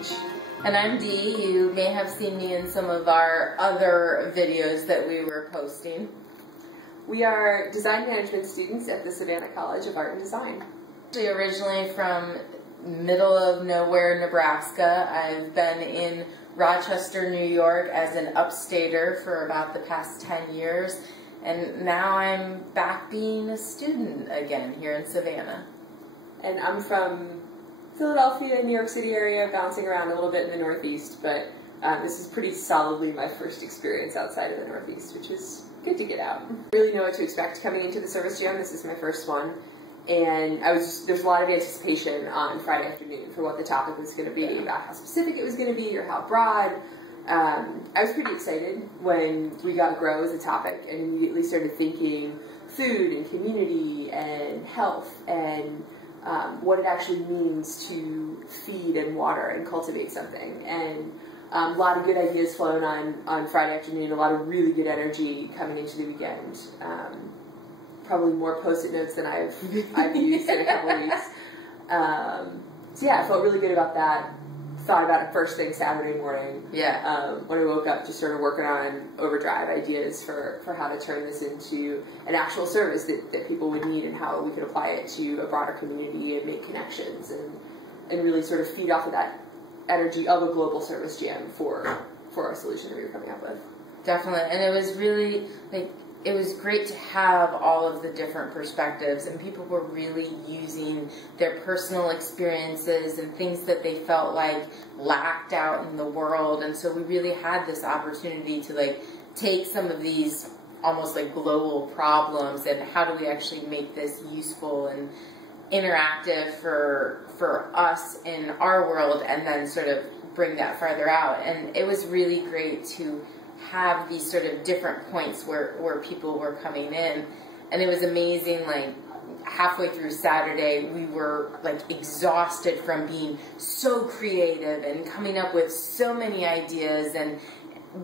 H. And I'm Dee. You may have seen me in some of our other videos that we were posting. We are design management students at the Savannah College of Art and Design. Originally from middle of nowhere, Nebraska. I've been in Rochester, New York as an upstater for about the past 10 years. And now I'm back being a student again here in Savannah. And I'm from Philadelphia, New York City area, bouncing around a little bit in the Northeast, but this is pretty solidly my first experience outside of the Northeast, which is good to get out. I really know what to expect coming into the service jam. This is my first one, and there's a lot of anticipation on Friday afternoon for what the topic was going to be, about how specific it was going to be or how broad. I was pretty excited when we got grow as a topic and immediately started thinking food and community and health and what it actually means to feed and water and cultivate something. And a lot of good ideas flowing on Friday afternoon, a lot of really good energy coming into the weekend. Probably more post-it notes than I've used in a couple of weeks. So yeah, I felt really good about that. Thought about it first thing Saturday morning. Yeah. When I woke up, just started working on overdrive ideas for how to turn this into an actual service that people would need and how we could apply it to a broader community and make connections and really sort of feed off of that energy of a global service jam for our solution that we were coming up with. Definitely. And it was really, it was great to have all of the different perspectives, and people were really using their personal experiences and things that they felt like lacked out in the world. And so we really had this opportunity to take some of these almost global problems and how do we actually make this useful and interactive for us in our world, and then sort of bring that farther out. And it was really great to have these sort of different points where people were coming in, and it was amazing. Halfway through Saturday, we were exhausted from being so creative and coming up with so many ideas,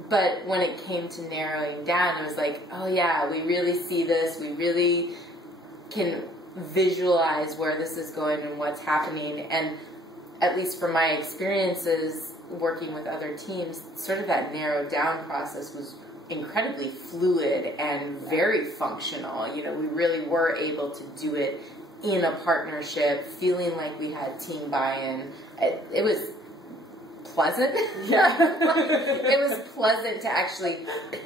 but when it came to narrowing down, it was oh yeah, we really see this, we really can visualize where this is going and what's happening. And at least from my experiences working with other teams, sort of that narrowed down process was incredibly fluid and very functional. You know, we really were able to do it in a partnership, feeling like we had team buy-in. It was pleasant. Yeah. It was pleasant to actually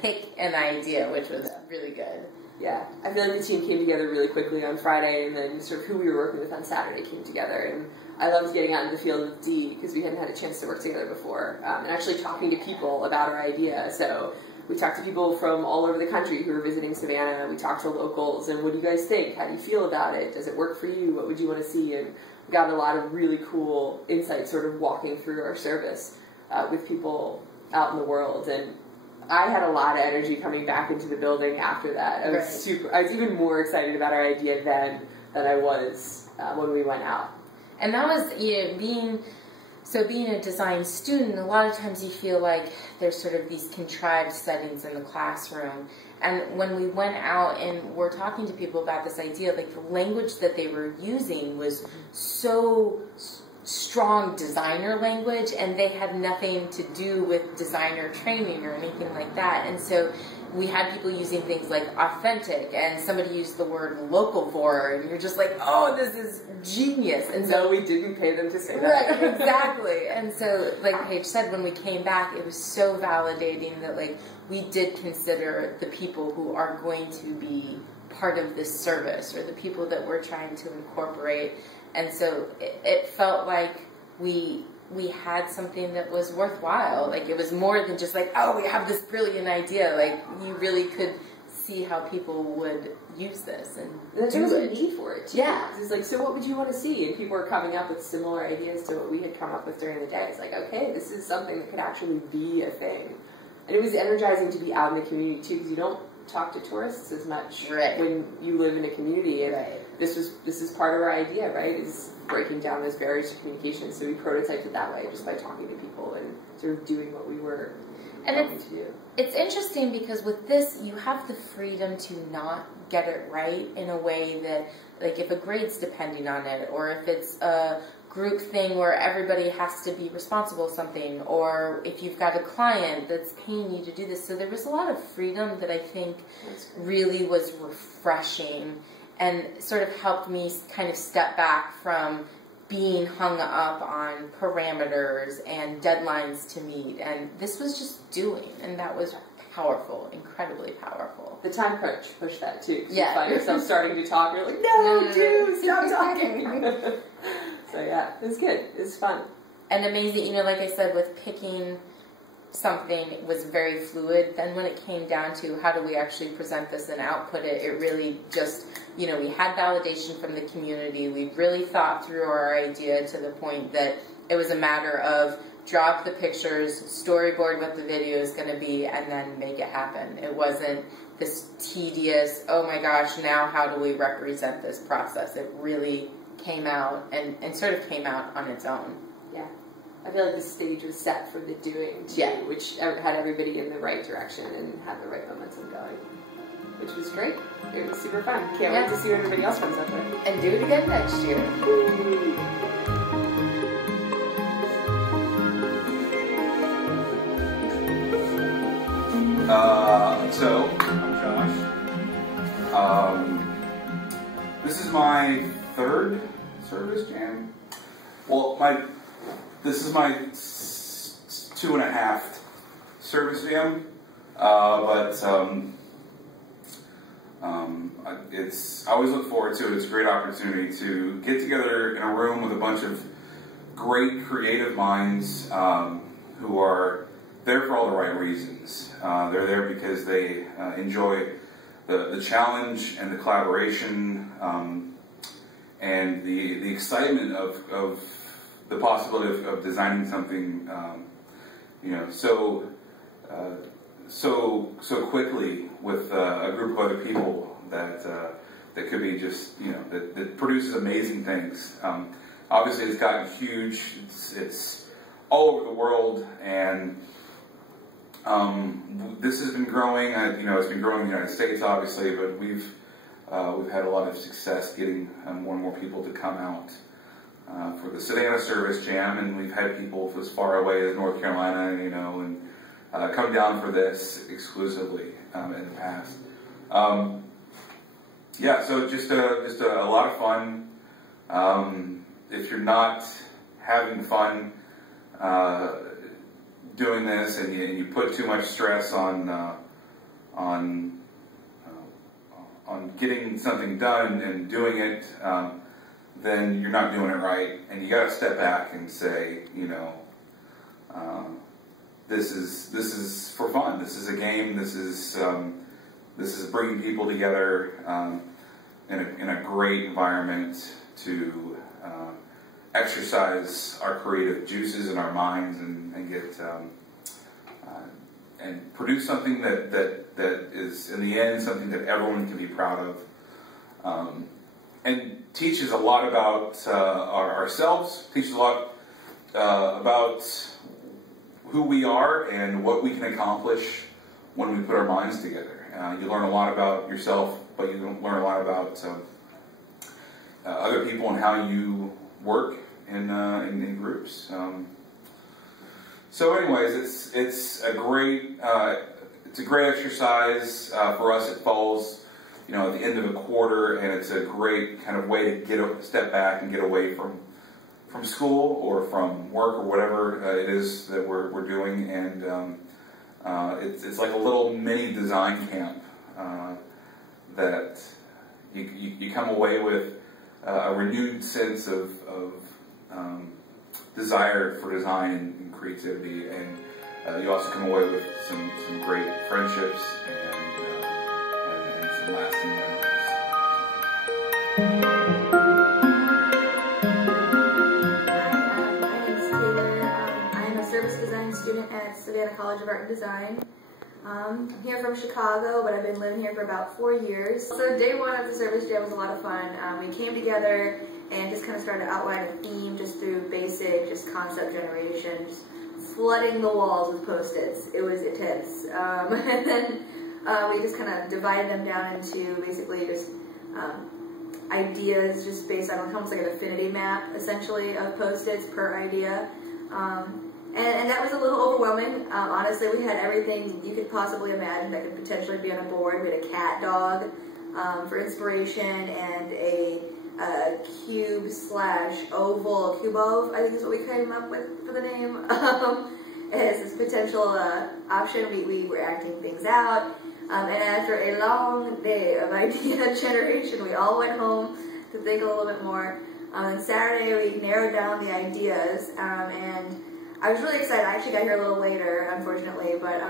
pick an idea, which was really good. Yeah, I feel like the team came together really quickly on Friday, and then sort of who we were working with on Saturday came together. And I loved getting out in the field with Dee because we hadn't had a chance to work together before, and actually talking to people about our idea. So we talked to people from all over the country who were visiting Savannah. We talked to locals, and what do you guys think? How do you feel about it? Does it work for you? What would you want to see? And we got a lot of really cool insights sort of walking through our service with people out in the world. And I had a lot of energy coming back into the building after that. I was even more excited about our idea then than I was when we went out. And that was, being a design student, a lot of times you feel like there's sort of these contrived settings in the classroom. And when we went out and were talking to people about this idea, the language that they were using was so strong designer language, and they had nothing to do with designer training or anything like that. And so we had people using things like authentic, and somebody used the word locavore, and you're just oh, this is genius. And so we didn't pay them to say that. Right, exactly. And so, like Paige said, when we came back, it was so validating that we did consider the people who are going to be part of this service, or the people that we're trying to incorporate. And so it felt like we had something that was worthwhile. It was more than just oh, we have this brilliant idea. You really could see how people would use this and there was a need for it too. Yeah. It's so what would you want to see? And people were coming up with similar ideas to what we had come up with during the day. It's okay, this is something that could actually be a thing. And it was energizing to be out in the community too, because you don't talk to tourists as much when you live in a community. And this is part of our idea, right? Is breaking down those barriers to communication. So we prototyped it that way, just by talking to people and sort of doing what we were trying to do. It's interesting because with this, you have the freedom to not get it right in a way that, if a grade's depending on it, or if it's a group thing where everybody has to be responsible for something, or if you've got a client that's paying you to do this. So there was a lot of freedom that I think really was refreshing and sort of helped me kind of step back from being hung up on parameters and deadlines to meet. And this was just doing, and that was powerful, incredibly powerful. The time crunch pushed that too. Yeah. You find yourself starting to talk, you're like, no, dude, stop talking. So yeah, it was good. It was fun. And amazing, you know, like I said, with picking something, it was very fluid. Then when it came down to how do we actually present this and output it, it really just, you know, we had validation from the community. We really thought through our idea to the point that it was a matter of drop the pictures, storyboard what the video is going to be, and then make it happen. It wasn't this tedious, oh my gosh, now how do we represent this process? It really came out and sort of came out on its own. Yeah. I feel like the stage was set for the doing too, Yeah. which had everybody in the right direction and had the right momentum going, which was great. It was super fun. Can't wait to see what everybody else comes up with. And do it again next year. So, I'm Josh. This is my third service jam. Well, this is my 2.5 service jam, I always look forward to it. It's a great opportunity to get together in a room with a bunch of great creative minds who are there for all the right reasons. They're there because they enjoy the challenge and the collaboration and the excitement of the possibility of designing something, you know, so quickly with a group of other people that could be just, you know, that produces amazing things. Obviously, it's gotten huge. It's all over the world, and this has been growing. You know, it's been growing in the United States, obviously, but we've had a lot of success getting more and more people to come out for the Savannah Service Jam, and we've had people as far away as North Carolina, you know, and come down for this exclusively in the past. Yeah, so just a lot of fun. If you're not having fun doing this, and you put too much stress on getting something done and doing it, then you're not doing it right. And you got to step back and say, you know, this is for fun. This is a game. This is bringing people together in a great environment to exercise our creative juices in our minds and get and produce something that is in the end something that everyone can be proud of, and teaches a lot about ourselves. Teaches a lot about who we are and what we can accomplish when we put our minds together. You learn a lot about yourself, but you learn a lot about other people and how you work in groups. So, anyways, it's a great exercise for us. It falls, you know, at the end of a quarter, and it's a great kind of way to step back and get away from school or from work or whatever it is that we're doing, and it's like a little mini design camp that you come away with a renewed sense of desire for design and creativity, and you also come away with some great friendships and some lasting memories. Student at Savannah College of Art and Design. I'm here from Chicago, but I've been living here for about 4 years. So day one of the service jam was a lot of fun. We came together and just kind of started to outline a theme just through basic, just concept generation, just flooding the walls with Post-its. It was intense. And then we just kind of divided them down into basically just ideas just based on almost like an affinity map, essentially, of Post-its per idea. And that was a little overwhelming. Honestly, we had everything you could possibly imagine that could potentially be on a board. We had a cat dog for inspiration, and a cube/oval, cube-ov, I think is what we came up with for the name. As this potential option, we were acting things out. And after a long day of idea generation, we all went home to think a little bit more. On Saturday, we narrowed down the ideas, and I was really excited. I actually got here a little later, unfortunately, but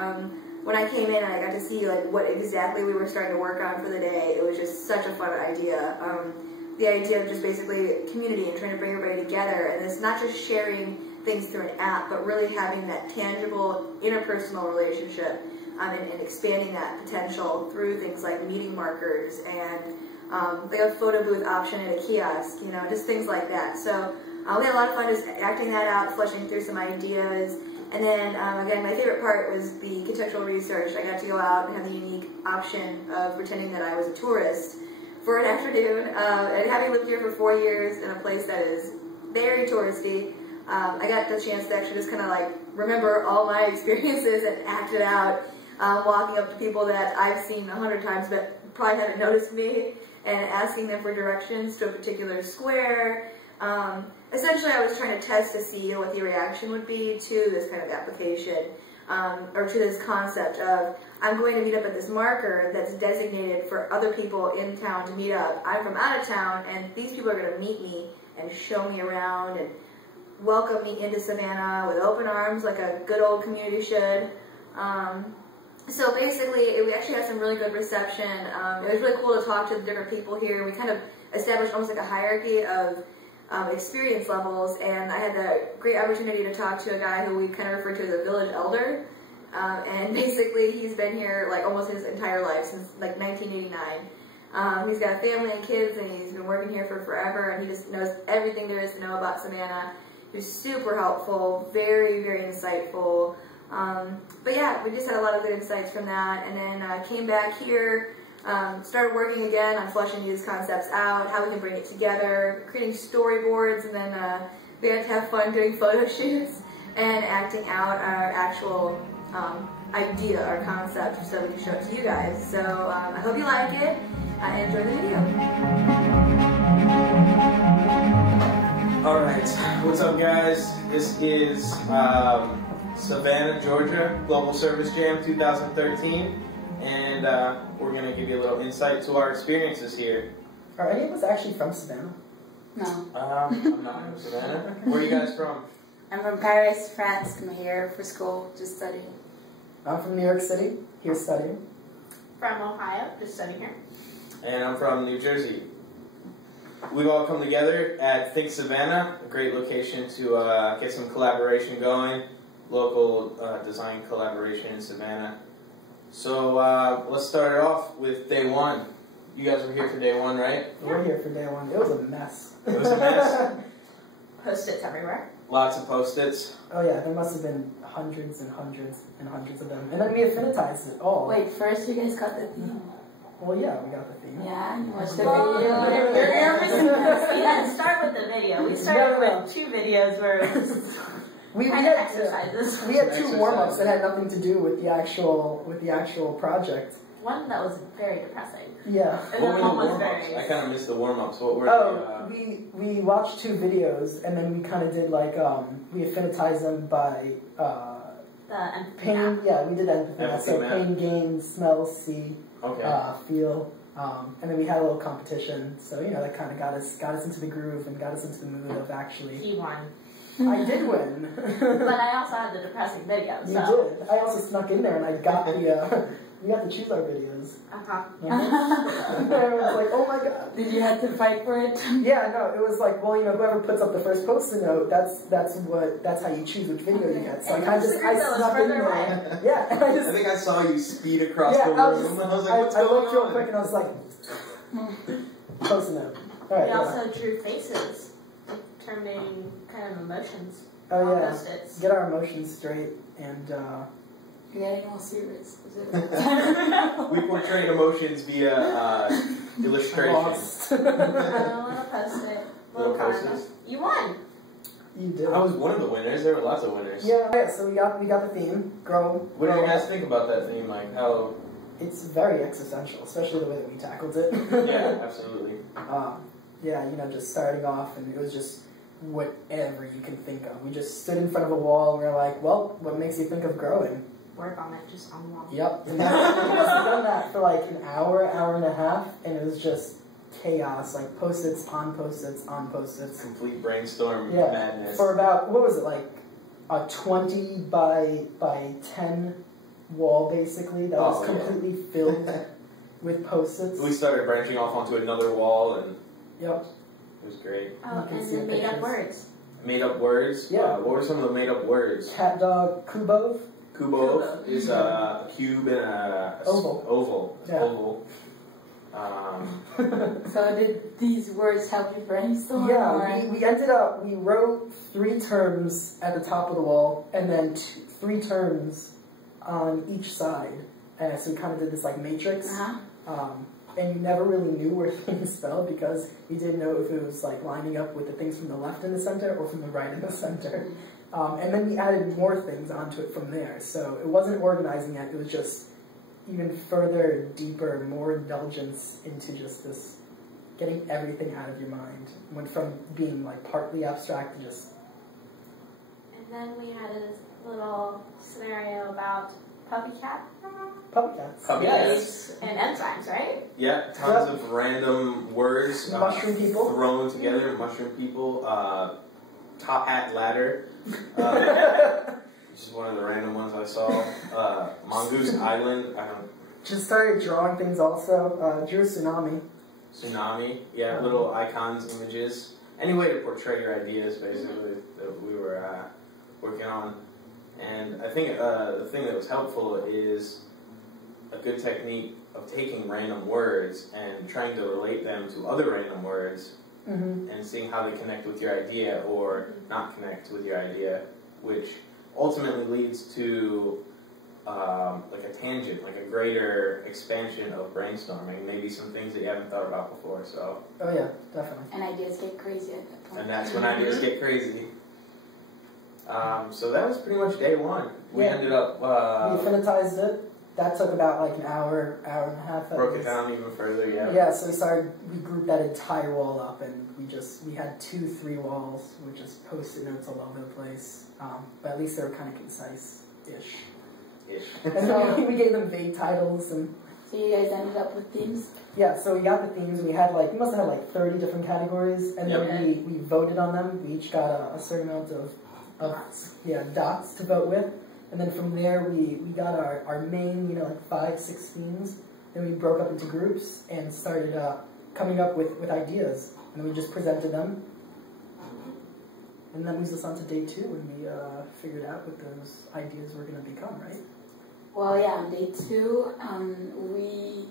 when I came in and I got to see like what exactly we were starting to work on for the day, it was just such a fun idea. The idea of just basically community and trying to bring everybody together, and it's not just sharing things through an app, but really having that tangible interpersonal relationship, and expanding that potential through things like meeting markers and like a photo booth option at a kiosk, you know, just things like that. So we had a lot of fun just acting that out, fleshing through some ideas. And then, again, my favorite part was the contextual research. I got to go out and have the unique option of pretending that I was a tourist for an afternoon. And having lived here for 4 years in a place that is very touristy, I got the chance to actually just kind of like remember all my experiences and act it out, walking up to people that I've seen 100 times but probably haven't noticed me, and asking them for directions to a particular square. Essentially, I was trying to test to see what the reaction would be to this kind of application, or to this concept of, I'm going to meet up at this marker that's designated for other people in town to meet up. I'm from out of town, and these people are going to meet me and show me around and welcome me into Savannah with open arms like a good old community should. So basically, we actually had some really good reception. It was really cool to talk to the different people here. We kind of established almost like a hierarchy of experience levels, and I had the great opportunity to talk to a guy who we kind of refer to as a village elder, and basically he's been here like almost his entire life, since like 1989. He's got a family and kids, and he's been working here for forever, and he just knows everything there is to know about Savannah. He's super helpful, very, very insightful. But yeah, we just had a lot of good insights from that, and then came back here, started working again on fleshing these concepts out, how we can bring it together, creating storyboards, and then we had to have fun doing photo shoots and acting out our actual idea, our concept, so we can show it to you guys. So I hope you like it, and enjoy the video. Alright, what's up guys? This is Savannah, Georgia, Global Service Jam 2013, and we're going to give you a little insight to our experiences here. Are any of us actually from Savannah? No. I'm not from Savannah. Where are you guys from? I'm from Paris, France. I'm here for school, just studying. I'm from New York City, here studying. From Ohio, just studying here. And I'm from New Jersey. We've all come together at Think Savannah, a great location to get some collaboration going, local design collaboration in Savannah. So let's start it off with day one. You guys were here for day one, right? We're here for day one. It was a mess. It was a mess. Post-its everywhere. Lots of Post-its. Oh yeah, there must have been hundreds and hundreds and hundreds of them. And then we affinitized it all. Wait, first you guys got the theme. Well, yeah, we got the theme. Yeah, you watched the Well, video. you're missing this. We didn't start with the video. We started with 2 videos where it was We kind had of exercises. We had 2 warm-ups that had nothing to do with the actual project. One that was very depressing. Yeah. And What were then the one was warm-ups? very... I kind of missed the warm-ups. What were We watched 2 videos, and then we kind of did like, we affinitized them by the empathy pain. map. Yeah, we did empathy map. So map. pain, gain, smell, see, feel. And then we had a little competition, so you know that kind of got us into the groove and got us into the mood of actually. He won. I did win. But I also had the depressing video, You so... did. I also snuck in there and I got the. We got to choose our videos. Uh-huh. And I was like, oh my god. Did you have to fight for it? Yeah, no, it was like, well, you know, whoever puts up the first post-it note, that's how you choose which video you get. So And I snuck in there. away. Yeah, and I just. I think I saw you speed across the room. I I was like, what's I going looked real on? quick and I was like, post-it note. All right. We Yeah. also drew faces, determining kind of emotions Oh on yeah. Post-its. Get our emotions straight and You're getting all serious. We portray emotions via illustration. A little post-it. Little post-its. You won. You did. I was one of the winners. There were lots of winners. Yeah, so we got the theme, grow. What do you grow guys up. think about that theme? Like how? It's very existential, especially the way that we tackled it. Yeah, absolutely. Yeah, you know, just starting off, and it was just whatever you can think of. We just stood in front of a wall, and we were like, well, what makes you think of growing? Work on it, just on the wall. Yep. And we must have done that for like an hour and a half, and it was just chaos, like post-its on post-its on post-its. Complete brainstorm Yeah. madness. For about, what was it, like a 20 by 10 wall, basically, that was completely filled with post-its. We started branching off onto another wall, and Yep. it was great. Oh, can and see then made up pictures. words. Made up words? Yeah. What were some of the made up words? Cat dog Kubov. Kubo is a cube and a Oval. Oval. Yeah. Oval. So did these words help you brainstorm? Yeah, or- we ended up, we wrote 3 terms at the top of the wall, and then 3 terms on each side. So we kind of did this like matrix. And you never really knew where things fell because you didn't know if it was like lining up with the things from the left in the center or from the right in the center. And then we added more things onto it from there. So it wasn't organizing it, it was just even further, deeper, more indulgence into just this, getting everything out of your mind. Went from being like partly abstract to just... And then we had a little scenario about puppy cat puppy cats. Puppy Yes. and enzymes, right? Yeah, tons of random words. Mushroom people. Thrown together. Mushroom people. Top hat ladder. Which is one of the random ones I saw. Mongoose Island. I don't. Just started drawing things also. Drew Tsunami. Tsunami. Yeah, little icons, images. Any way to portray your ideas, basically, that we were working on. And I think the thing that was helpful is a good technique of taking random words and trying to relate them to other random words and seeing how they connect with your idea or not connect with your idea, which ultimately leads to like a tangent, like a greater expansion of brainstorming, maybe some things that you haven't thought about before. So. Oh yeah, definitely. And ideas get crazy at that point. And that's when ideas get crazy. So that was pretty much day one. We ended up... we finitized it. That took about like an hour and a half. Broke it down even further, yeah. Yeah, so we grouped that entire wall up, and we had 2-3 walls with just post-it notes all over the place. But at least they were kind of concise-ish. And then we gave them vague titles, and... So you guys ended up with themes? Yeah, so we got the themes, and we must have had like 30 different categories, and then we voted on them. We each got a certain amount of dots to vote with. And then from there, we got our main, like 5-6 themes. Then we broke up into groups and started coming up with ideas. And then we just presented them. And that moves us on to day 2, when we figured out what those ideas were going to become, right? Well, yeah, on day 2, we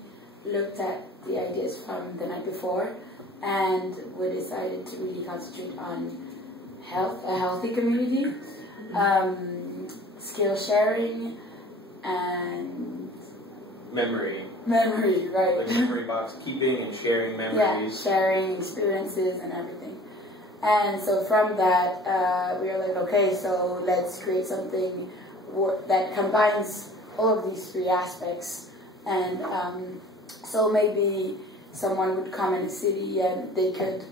looked at the ideas from the night before, and we decided to really concentrate on a healthy community, skill sharing, and memory, right? Like memory box, keeping and sharing memories. Yeah, sharing experiences and everything. And so from that, we were like, okay, so let's create something that combines all of these 3 aspects. And so maybe someone would come in the city and they could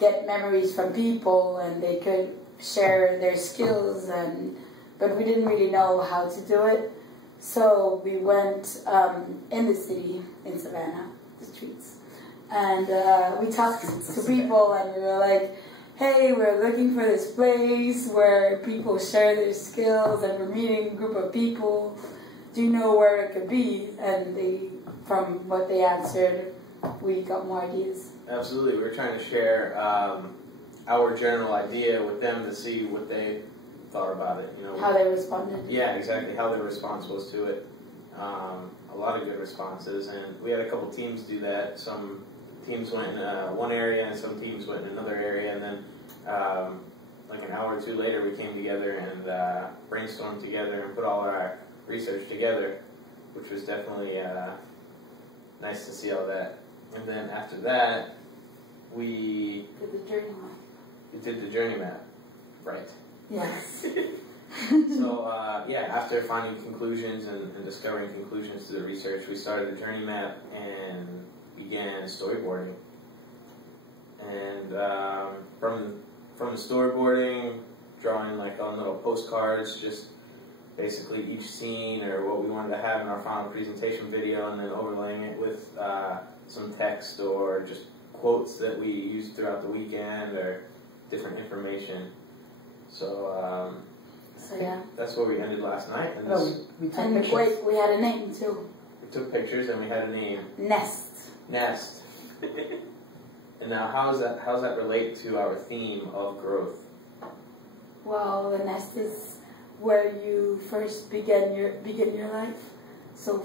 get memories from people and they could share their skills, but we didn't really know how to do it. So we went in the city, in Savannah, the streets, and we talked to people, and we were like, hey, we're looking for this place where people share their skills and we're meeting a group of people. Do you know where it could be? And from what they answered, we got more ideas. Absolutely. We were trying to share our general idea with them to see what they thought about it. How they responded. Yeah, exactly. How their response was to it. A lot of good responses, and we had a couple teams do that. Some teams went in one area, and some teams went in another area, and then like an hour or 2 later, we came together and brainstormed together and put all our research together, which was definitely nice to see all that. And then after that, we Did the journey map. did the journey map, right? Yes. So yeah, after finding conclusions and discovering conclusions to the research, we started the journey map and began storyboarding. And from the storyboarding, drawing like on little postcards, just basically each scene or what we wanted to have in our final presentation video, and then overlaying it with some text or just quotes that we used throughout the weekend or different information. So So yeah. that's where we ended last night. And we took And pictures. wait, we had a name too. we took pictures and we had a name, Nest. Nest. And now, how does that relate to our theme of growth? Well, the nest is where you first begin your life. So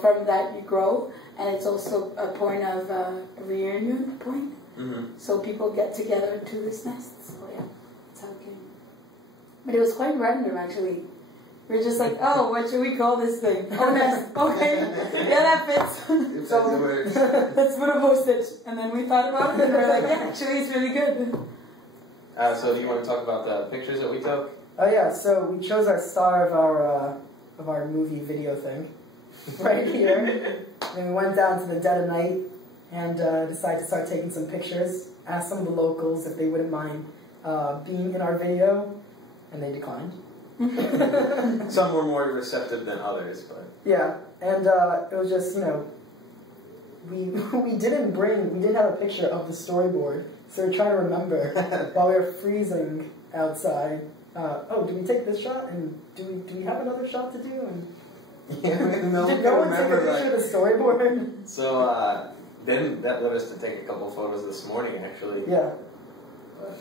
from that you grow, and it's also a point of reunion point. Mm-hmm. So people get together into this nest. So yeah, that's how it came. But it was quite random actually. We're just like, oh, what should we call this thing? Oh, nest. Okay, yeah, that fits. So let's put a post-it. And then we thought about it, and we're like, yeah, actually, it's really good. So do you want to talk about the pictures that we took? Oh yeah, so we chose our star of our movie video thing right here. And we went down to the dead of night and decided to start taking some pictures. Asked some of the locals if they wouldn't mind being in our video, and they declined. Some were more receptive than others, but Yeah, and it was just, you know, we didn't have a picture of the storyboard, so we're trying to remember while we were freezing outside. Oh, do we take this shot, and do we have another shot to do? And yeah, no one did can no one take a remember picture of the storyboard? So then that led us to take a couple photos this morning, actually. Yeah. But,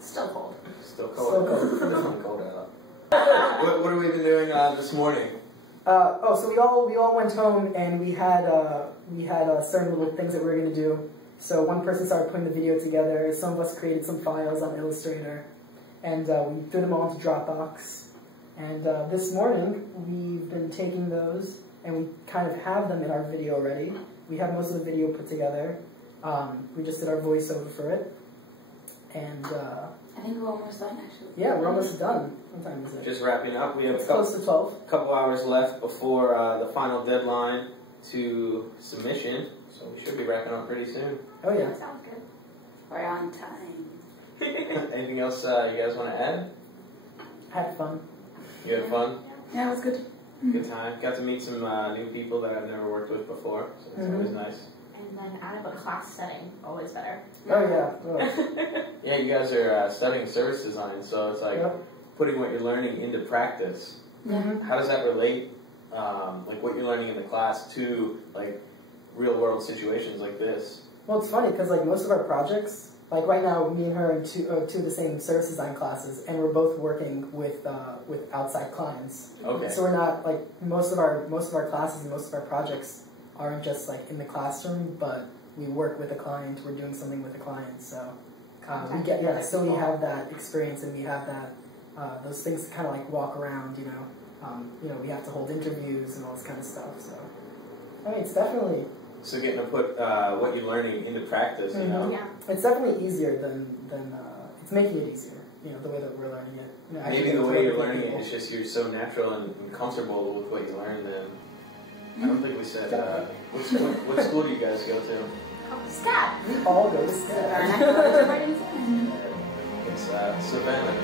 Still cold. still cold. Still cold. Definitely cold out. What have we been doing this morning? So we all went home and we had certain little things that we were gonna do. So one person started putting the video together. Some of us created some files on Illustrator, and we threw them all into Dropbox. And this morning we've been taking those, and we kind of have them in our video already. We have most of the video put together. We just did our voiceover for it, and I think we're almost done actually. yeah, we're almost done. What time is it? Just wrapping up. We have It's close to 12. couple hours left before the final deadline to submission, so we should be wrapping up pretty soon. Oh yeah. Sounds good. We're on time. Anything else you guys want to add? Had fun. You had fun? Yeah, it was good. Good time. Got to meet some new people that I've never worked with before, so it's always nice. And then out of a class setting, always better. Oh yeah. Oh. Yeah, you guys are studying service design, so it's like putting what you're learning into practice. Mhm. How does that relate, like what you're learning in the class to like real world situations like this? Well, it's funny because like most of our projects, like right now, me and her are in two of the same service design classes, and we're both working with outside clients. Okay. So we're not like most of our classes and most of our projects aren't just like in the classroom, but we work with a client. We're doing something with a client, so we have that experience, and we have that those things to kind of like walk around. You know, we have to hold interviews and all this kind of stuff. So I mean, it's definitely. So getting to put what you're learning into practice, you know? Yeah. It's definitely easier than it's making it easier. You know, the way that we're learning it. You know, Maybe the way you're learning it is just you're so natural and comfortable with what you learn. Then I don't think we said what school do you guys go to? Stat. We all go to STEM. It's Savannah.